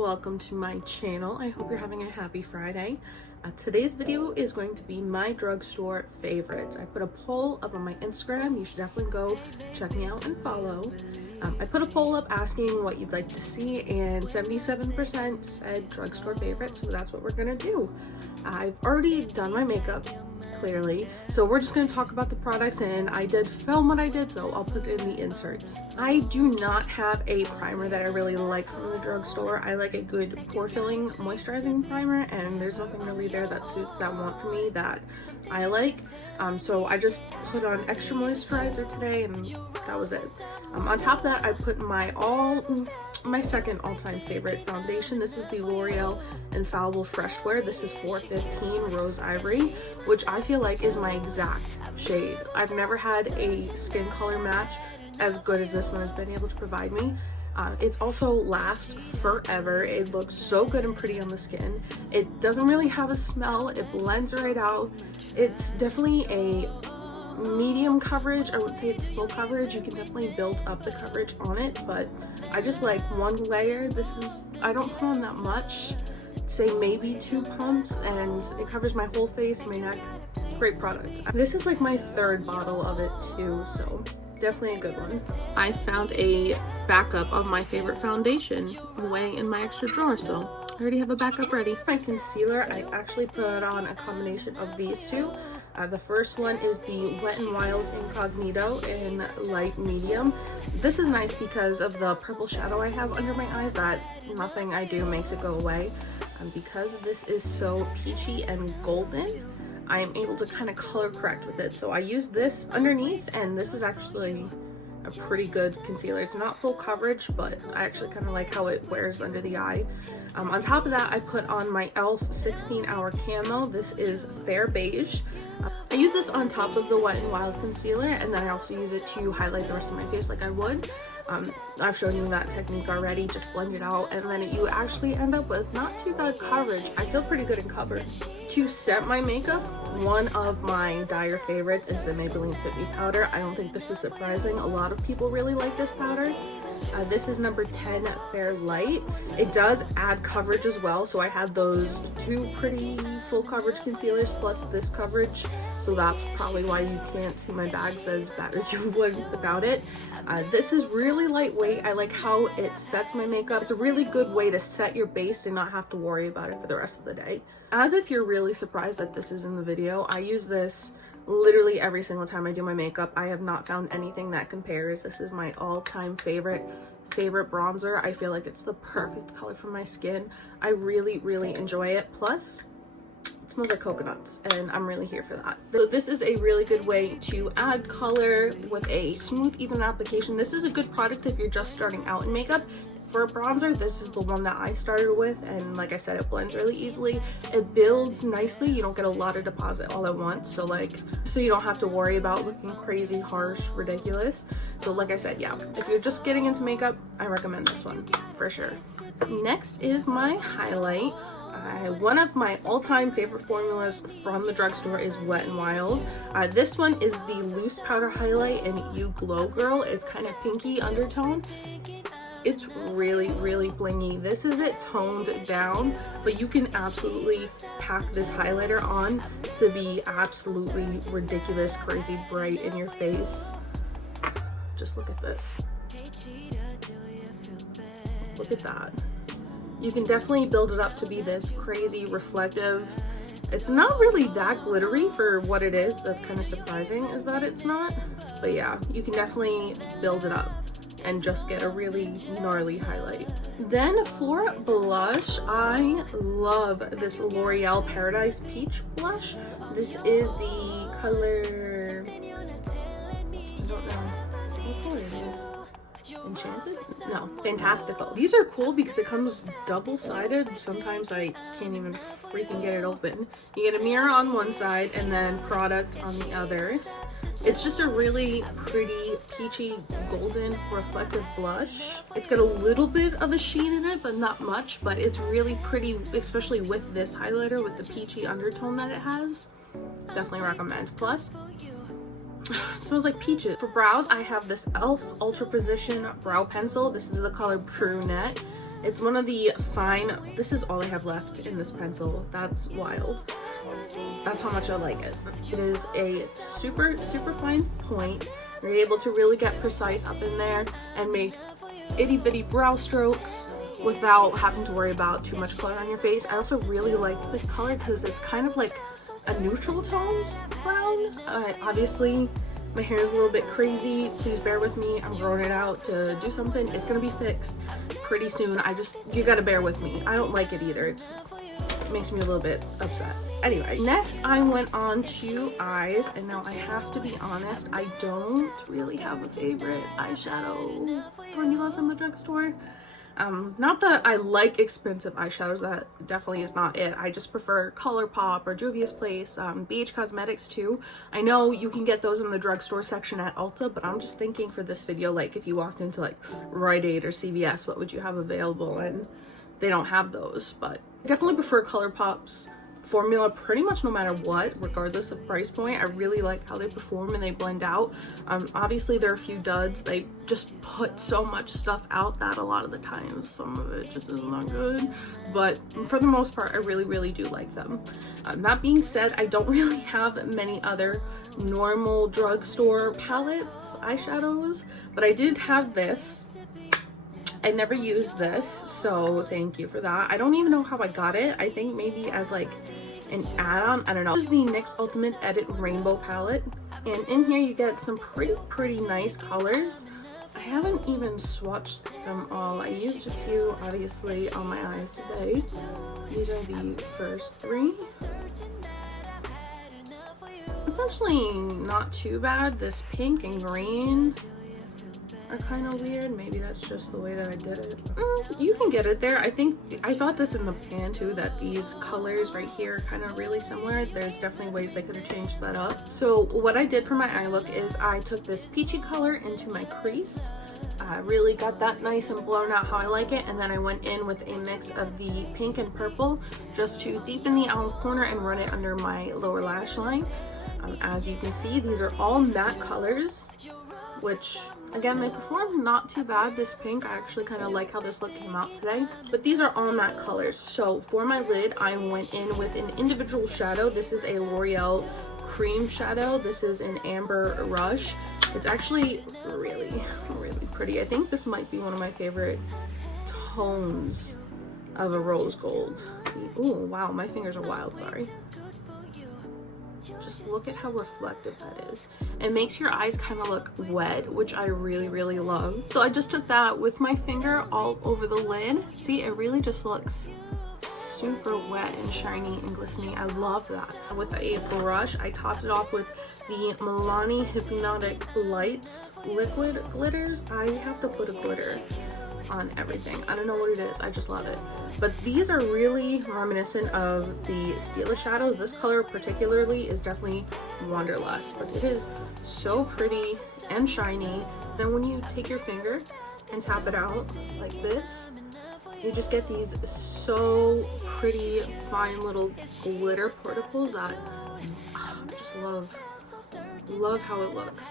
welcome to my channel. I hope you're having a happy Friday. Today's video is going to be my drugstore favorites. I put a poll up on my Instagram. You should definitely go check me out and follow. I put a poll up asking what you'd like to see, and 77% said drugstore favorites, so that's what we're gonna do. I've already done my makeup, clearly, so we're just going to talk about the products, and I did film what I did, so I'll put it in the inserts. I do not have a primer that I really like from the drugstore. I like a good pore filling moisturizing primer, and there's nothing really there that suits that want for me that I like. So I just put on extra moisturizer today, and that was it. On top of that, I put my second all-time favorite foundation. This is the L'Oreal Infallible Fresh Wear. This is 415 Rose Ivory, which I feel like is my exact shade. I've never had a skin color match as good as this one has been able to provide me. It's also lasts forever. It looks so good and pretty on the skin. It doesn't really have a smell. It blends right out. It's definitely a medium coverage. I wouldn't say it's full coverage. You can definitely build up the coverage on it, but I just like one layer. I don't put on that much, say maybe 2 pumps, and it covers my whole face, my neck. Great product. This is like my third bottle of it too, so definitely a good one. I found a backup of my favorite foundation way in my extra drawer, so I already have a backup ready. My concealer, I actually put on a combination of these two. The first one is the Wet n Wild Incognito in light medium. This is nice because of the purple shadow I have under my eyes that nothing I do makes it go away. Because this is so peachy and golden, I am able to kind of color correct with it. So I use this underneath, and this is actually a pretty good concealer. It's not full coverage, but I actually kind of like how it wears under the eye. On top of that, I put on my e.l.f. 16-Hour Camo. This is Fair Beige. I use this on top of the Wet n Wild concealer, and then I also use it to highlight the rest of my face like I would. I've shown you that technique already. Just blend it out, and then you actually end up with not too bad coverage. I feel pretty good in coverage. To set my makeup, one of my dire favorites is the Maybelline Fit Me powder. I don't think this is surprising. A lot of people really like this powder. This is number 10 Fair Light. It does add coverage as well, so I had those two pretty full coverage concealers plus this coverage, so that's probably why you can't see my bags as bad as you would without it. This is really lightweight. I like how it sets my makeup. It's a really good way to set your base and not have to worry about it for the rest of the day. As if you're really surprised that this is in the video, I use this literally every single time I do my makeup. I have not found anything that compares. This is my all-time favorite bronzer. I feel like it's the perfect color for my skin. I really enjoy it. Plus, it smells like coconuts, and I'm really here for that. So this is a really good way to add color with a smooth, even application. This is a good product if you're just starting out in makeup. For a bronzer, this is the one that I started with, and like I said, it blends really easily. It builds nicely. You don't get a lot of deposit all at once, so you don't have to worry about looking crazy, harsh, ridiculous. So like I said, yeah, if you're just getting into makeup, I recommend this one for sure. Next is my highlight. One of my all-time favorite formulas from the drugstore is Wet n Wild. This one is the loose powder highlight in You Glow Girl. It's kind of pinky undertone. It's really blingy. This is it toned down, but you can absolutely pack this highlighter on to be absolutely ridiculous, crazy bright in your face. Just look at this. Look at that. You can definitely build it up to be this crazy reflective. It's not really that glittery for what it is. That's kind of surprising, is that it's not. But yeah, you can definitely build it up and just get a really gnarly highlight. Then for blush, I love this L'Oreal Paradise Peach blush. This is the color, I don't know what color it is. Enchanted? No, Fantastical. These are cool because it comes double-sided. Sometimes I can't even freaking get it open. You get a mirror on one side and then product on the other. It's just a really pretty peachy golden reflective blush. It's got a little bit of a sheen in it, but not much, but it's really pretty, especially with this highlighter with the peachy undertone that it has. Definitely recommend. Plus, it smells like peaches. For brows, I have this e.l.f. Ultra Precision Brow Pencil. This is the color Brunette. It's one of the fine, this is all I have left in this pencil. That's wild. That's how much I like it. It is a super, super fine point. You're able to really get precise up in there and make itty bitty brow strokes without having to worry about too much color on your face. I also really like this color because it's kind of like a neutral toned brown. Obviously my hair is a little bit crazy. Please bear with me. I'm growing it out to do something. It's gonna be fixed pretty soon. You gotta bear with me. I don't like it either. It makes me a little bit upset. Anyway, next I went on to eyes, and now I have to be honest, I don't really have a favorite eyeshadow formula from the drugstore. Not that I like expensive eyeshadows, that definitely is not it. I just prefer ColourPop or Juvia's Place, Beige Cosmetics too. I know you can get those in the drugstore section at Ulta, but I'm just thinking for this video, like if you walked into like Rite Aid or CVS, what would you have available? And they don't have those, but I definitely prefer ColourPop's formula pretty much no matter what, regardless of price point. I really like how they perform and they blend out. Obviously there are a few duds. They just put so much stuff out that a lot of the times some of it just is not good, but for the most part I really do like them. That being said, I don't really have many other normal drugstore palettes, eyeshadows, but I did have this. I never used this, so thank you for that. I don't even know how I got it. I think maybe as like an add-on, I don't know. This is the NYX Ultimate Edit Rainbow Palette, and in here you get some pretty nice colors. I haven't even swatched them all. I used a few obviously on my eyes today. These are the first three. It's actually not too bad. This pink and green are kind of weird. Maybe that's just the way that I did it. You can get it there. I thought this in the pan too, that these colors right here are kind of really similar. There's definitely ways they could have changed that up. So what I did for my eye look is I took this peachy color into my crease. I really got that nice and blown out how I like it, and then I went in with a mix of the pink and purple just to deepen the outer corner and run it under my lower lash line. As you can see, these are all matte colors, which again, they perform not too bad. This pink, I actually kind of like how this look came out today. But these are all matte colors. So for my lid, I went in with an individual shadow. This is a L'Oreal cream shadow. This is an Amber Rush. It's actually really pretty. I think this might be one of my favorite tones of a rose gold. Ooh, wow, my fingers are wild, sorry. Just look at how reflective that is. It makes your eyes kind of look wet, which I really love. So I just took that with my finger all over the lid. See, it really just looks super wet and shiny and glistening. I love that. With a brush, I topped it off with the Milani Hypnotic Lights liquid glitters. I have to put a glitter on everything. I don't know what it is, I just love it. But these are really reminiscent of the Stila shadows. This color particularly is definitely Wanderlust, but it is so pretty and shiny. Then when you take your finger and tap it out like this, you just get these so pretty fine little glitter particles that I just love how it looks.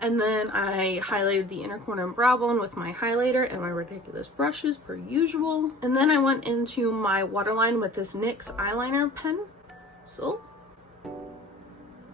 And then I highlighted the inner corner and brow bone with my highlighter and my ridiculous brushes per usual. And then I went into my waterline with this NYX eyeliner pen. So,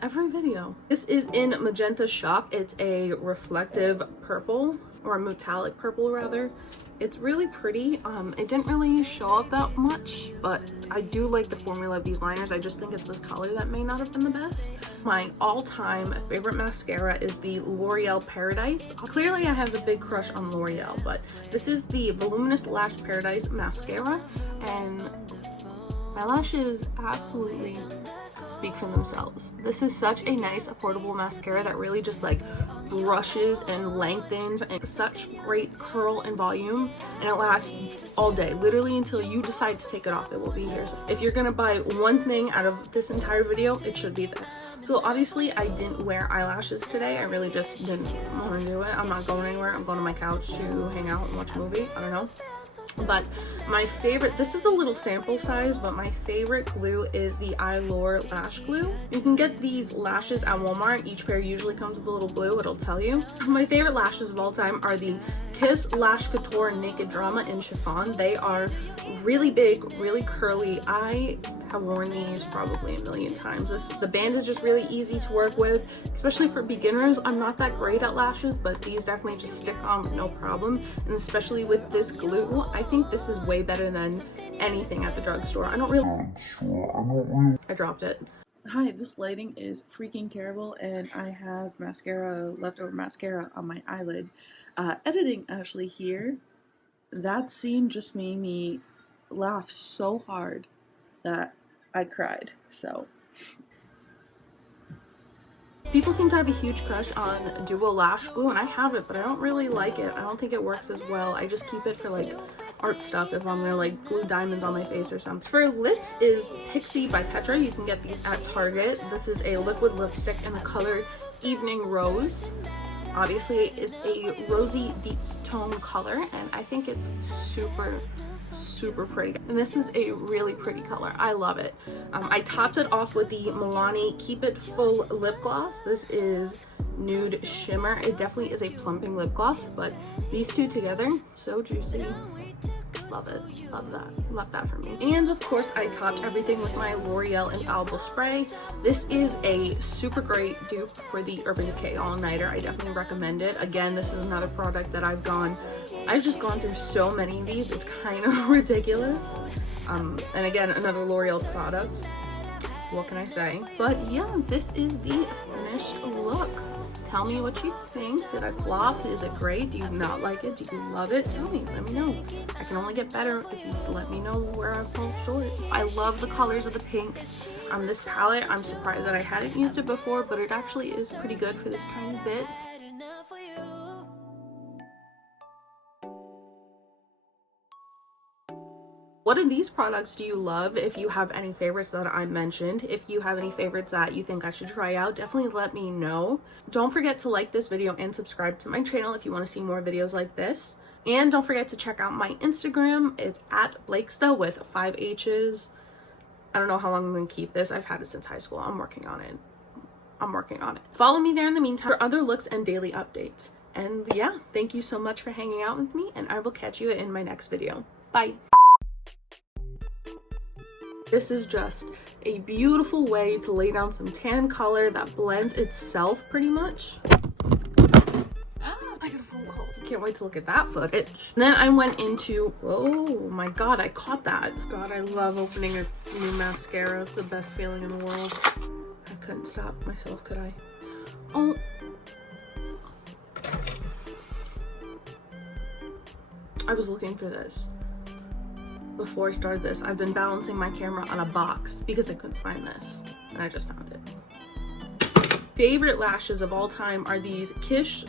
every video. This is in Magenta Shock. It's a reflective purple, or a metallic purple rather. It's really pretty. It didn't really show up that much, but I do like the formula of these liners. I just think it's this color that may not have been the best. My all-time favorite mascara is the L'Oreal Paradise. Clearly I have a big crush on L'Oreal, but this is the Voluminous Lash Paradise Mascara, and my lashes absolutely speak for themselves. This is such a nice affordable mascara that really just like brushes and lengthens, and such great curl and volume, and it lasts all day, literally until you decide to take it off. It will be here. If you're gonna buy one thing out of this entire video, it should be this. So obviously I didn't wear eyelashes today. I really just didn't want to do it. I'm not going anywhere. I'm going to my couch to hang out and watch a movie. I don't know. But my favorite, this is a little sample size, but my favorite glue is the Eyelure Lash Glue. You can get these lashes at Walmart. Each pair usually comes with a little glue, it'll tell you. My favorite lashes of all time are the Kiss Lash Couture Naked Drama in Chiffon. They are really big, really curly. I have worn these probably a million times. The band is just really easy to work with, especially for beginners. I'm not that great at lashes, but these definitely just stick on with no problem. And especially with this glue, I think this is way better than anything at the drugstore. I dropped it. Hi, this lighting is freaking terrible, and I have leftover mascara on my eyelid. Editing actually here, that scene just made me laugh so hard that I cried, so. People seem to have a huge crush on Duo Lash Glue, and I have it, but I don't really like it. I don't think it works as well. I just keep it for like art stuff if I'm gonna like glue diamonds on my face or something. For lips is Pixie by Petra. You can get these at Target. This is a liquid lipstick in the color Evening Rose. Obviously, it's a rosy deep tone color, and I think it's super pretty. And this is a really pretty color. I love it. I topped it off with the Milani Keep It Full lip gloss. This is Nude Shimmer. It definitely is a plumping lip gloss, but these two together, so juicy. Love it. Love that for me. And of course, I topped everything with my L'Oreal Infallible Spray. This is a super great dupe for the Urban Decay All Nighter. I definitely recommend it. Again, this is another product that I've just gone through so many of these. It's kind of ridiculous. And again, another L'Oreal product. What can I say? But yeah, this is the finished look. Tell me what you think. Did I flop? Is it great? Do you not like it? Do you love it? Tell me. Let me know. I can only get better if you let me know where I fall short. I love the colors of the pinks. This palette, I'm surprised that I hadn't used it before, but it actually is pretty good for this tiny bit. What of these products do you love? If you have any favorites that I mentioned, if you have any favorites that you think I should try out, definitely let me know. Don't forget to like this video and subscribe to my channel if you want to see more videos like this. And don't forget to check out my Instagram. It's at Blakesta with 5 H's. I don't know how long I'm going to keep this. I've had it since high school. I'm working on it. Follow me there in the meantime for other looks and daily updates. And yeah, thank you so much for hanging out with me, and I will catch you in my next video. Bye. This is just a beautiful way to lay down some tan color that blends itself pretty much. I got a phone call. Can't wait to look at that footage. And then I went into, oh my god, I caught that. God, I love opening a new mascara. It's the best feeling in the world. I couldn't stop myself, could I? Oh. I was looking for this. Before I started this, I've been balancing my camera on a box because I couldn't find this, and I just found it. Favorite lashes of all time are these Kiss